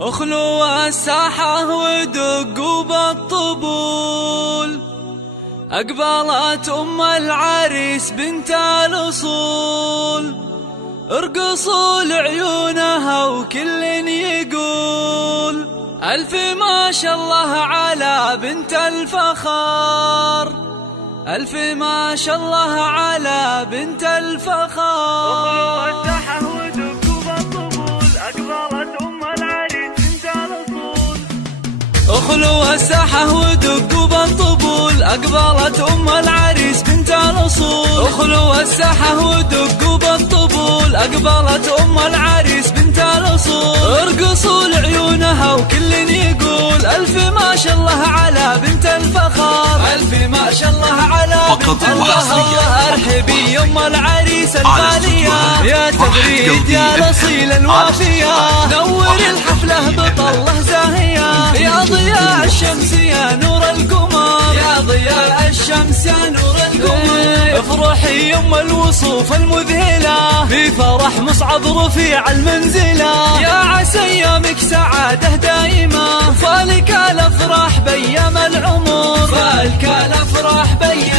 اخلوا الساحة ودقوا بالطبول، أقبلت أم العريس بنت الأصول، ارقصوا لعيونها وكل يقول ألف ما شاء الله على بنت الفخار، ألف ما شاء الله على بنت الفخار. اخلوا الساحة ودقوا بالطبول، أقبلت أم العريس بنت الأصول، اخلوا الساحة ودقوا بالطبول، أقبلت أم العريس بنت الأصول، ارقصوا لعيونها وكل يقول ألف ما شاء الله على بنت الفخار، ألف ما شاء الله على بنت الفخار. ارحبي أم العريس الغالية يا تغريد يا الأصيل الوافية، نور الحفلة بطلة زاهية يا ضياء الشمس يا نور القمر، يا ضياء الشمس يا نور القمر. افرحي يم الوصوف المذهلة في فرح مصعب رفيع المنزلة، يا عسى ايامك سعادة دائمة، فالك الافراح بيام العمر، فالك الافراح بيام.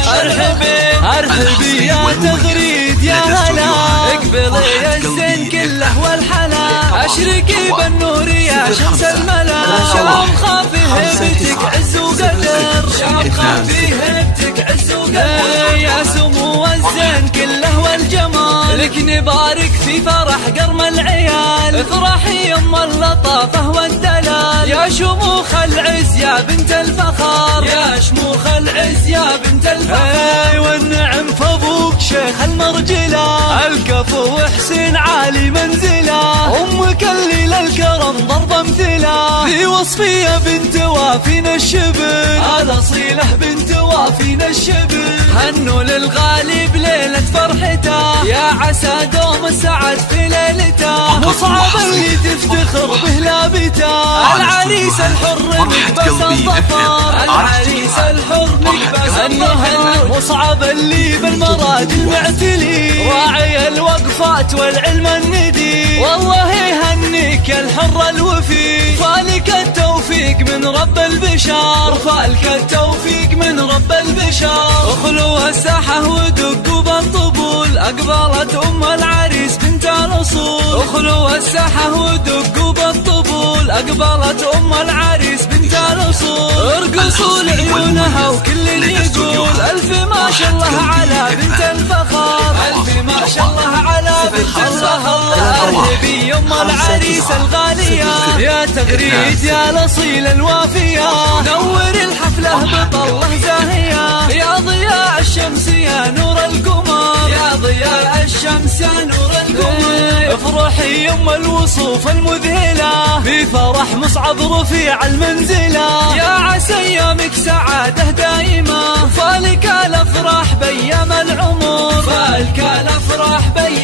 ارحبي يا تغريد يا هلا، اقبلي الزين كله والحلا، اشرقي بالنور يا شمس الملا، شام خافي هبتك عز وقدر، شام خافي هبتك عز وقدر، يا سمو الزين كله والجمال، لك نبارك في فرح قرم العيال، افرحي يم اللطافة والدلال، يا شموخ العز يا بنت الفخار، يا شموخ العز يا بنت الفخار. والنعم فابوك شيخ المرجلة، الكفو وحسين عالي منزله، امك الليل الكرم ضرب امثله، في وصفية بنت وافين الشبل، الأصيلة بنت وافين الشبل، هنوا للغالب ليلة فرحته، يا عسى دوم السعد في ليلته، مصعب اللي تفتخر به لابته، العريس الحر مكبس الظفر، العريس الحر مكبس الظفر، مصعب اللي بالمراد المعتلي، راعي الوقفات والعلم الندي، والله يهنيك الحر الوفي، فالك التوفيق من رب البشار، فالك التوفيق من رب البشار. اخلوا الساحة ودقوا بالطبول، أقبلت أم العريس بنت الأصول، اخلوا الساحة ودقوا بالطبول، أقبلت أم العريس بنت الأصول، ارقصوا لعيونها وكل يقول ألف ما شاء الله على بنت الفخار، ألف ما شاء الله على بنت الفخار. ارحبي أم العريس الغالية يا تغريد يا الأصيل الوافية، نور الحفلة بطلة زاهية، يا ضياء الشمس يا نور القمر، يا ضياء الشمس يا نور القمر. افرحي يم الوصوف المذهلة في فرح مصعب رفيع المنزلة، يا عسى ايامك سعادة دائمة، فالك الافراح بيام العمر، فالك الافراح بيام.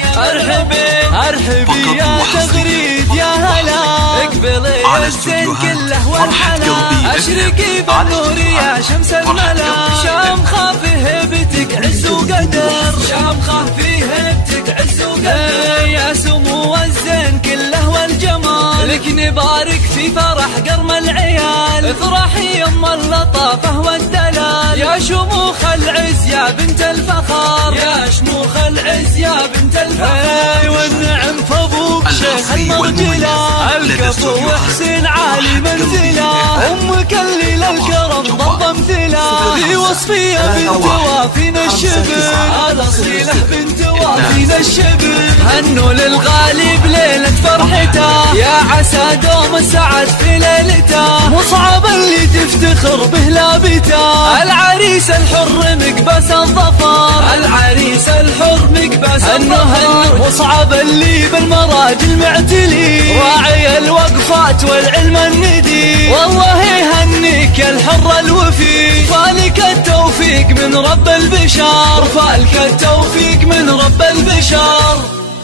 ارحبي يا تغريد يا هلا، اقبلي الزين كله والحلا، اشرقي بالنور يا شمس الملا، شام خافي هبتك عز وقدر، شام خافي هبتك عز وقدر، يا سمو الزين كله والجمال، لك نبارك في فرح قرم العيال، افرحي يم اللطافة والدلال، يا شموخ العز يا بنت الفخار، يا شموخ العز يا بنت الفخار. والنعم فابوك شيخ المرجلة، الكفو وحسين عالي منزله، امك الليل الكرم ضرب امثله، في وصفية بنت وافين الشبل، الأصيلة بنت وافين الشبل، هنوا للغالب ليلة فرحته، يا عسى دوم السعد في ليلته، مصعب اللي تفتخر به لابته، العريس الحر مكبس الظفر، العريس الحر مكبس الظفر، مصعب اللي بالمراج المعتلي، راعي الوقفات والعلم الندي، والله يهنيك الحر الوفي، فالك التوفيق من رب البشار، فالك التوفيق من رب البشار.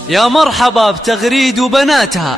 يا مرحبا بتغريد وبناتها،